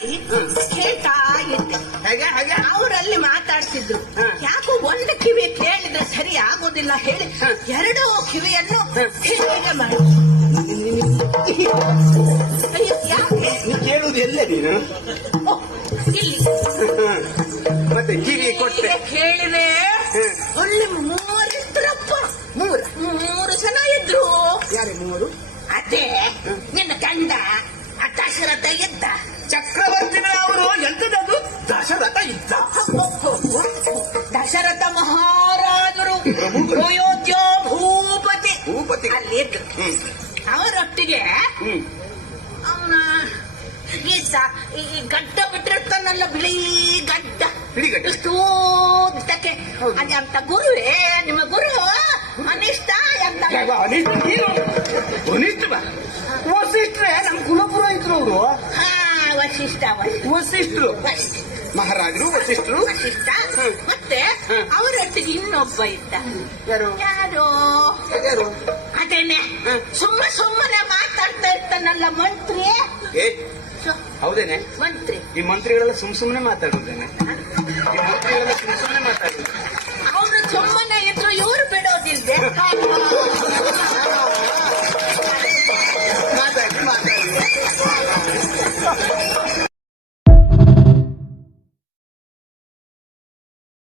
ಕೇಳ್ತಾ ಇದ್ದೆ ಹೇಗೆ ಹೇಗೆ? ಅವರಲ್ಲಿ ಮಾತಾಡ್ತಿದ್ರು. ಯಾಕೋ ಒಂದು ಕಿವಿ ಕೇಳಿದ್ರೆ ಸರಿ ಆಗೋದಿಲ್ಲ ಹೇಳಿ ಎರಡು ಕಿವಿಯನ್ನು ಹ. ಹೀಗೆ ಮಾಡಿ. ಅಯ್ಯೋ ಯಾಕೆ? ನೀ ಕೇಳುವುದು ಎಲ್ಲೇ ನೀನು? ಓ, ಇಲ್ಲಿ. ಮತ್ತೆ ಕಿವಿ ಕೊಟ್ಟೆ. ಕೇಳಿದೆ ಮೂರಿದ್ರಪ್ಪ ಮೂರು ಮೂರು? ಜನ ಇದ್ರು. ಯಾರೇ ಮೂವರು ಅದೇ ನಿನ್ನ ಗಂಡ ಆ ದಶರಥ ಇದ್ದ ಎಂತದದು ದಶರಥ ದಶರಥ ಮಹಾರಾಜರು. ಅಯೋಧ್ಯ ಭೂಪತಿ. ಭೂಪತಿ. ಅಲ್ಲಿ ಅವರೊಟ್ಟಿಗೆ ಈ ಗಡ್ಡ ಬಿಟ್ಟಿರ್ತಾನಲ್ಲ ಬಿಳಿ ಗಡ್ಡ. ಹೌದು. ಅದೇ ಅಂತ ಗುರುವೇ ನಿಮ್ಮ ಗುರು ಅನಿಷ್ಟ ಅಂತ ಅನಿಷ್ಟ ವಸಿಷ್ಠರೇ ನಮ್ಮ ಕುಲಪುರೋಹಿತರು ಅವರು. ಹಾ ವಶಿಷ್ಠ ವಶಿಷ್ಠ ವಸಿಷ್ಠರು. ಮಹಾರಾಜರು ವಸಿಷ್ಠರು. ಮತ್ತೆ. ಅವರೊಟ್ಟಿಗೆ ಇನ್ನೊಬ್ಬ ಇದ್ದ ಯಾರು? ಯಾರು? ಯಾರು? ಅದೇನೆ. ಸುಮ್ಮ ಸುಮ್ಮನೆ ಮಾತಾಡ್ತಾ ಇರ್ತಾನಲ್ಲ ಮಂತ್ರಿ. ಏ ಹೌದೇನೆ? ಮಂತ್ರಿ. ಈ ಮಂತ್ರಿಗಳೆಲ್ಲ ಸುಮ್ ಸುಮ್ಮನೆ ಮಾತಾಡೋದೇನೆ? ಈ ಮಂತ್ರಿಗಳೆಲ್ಲ ಸುಮ್ ಸುಮ್ಮನೆ ಮಾತಾಡೋದು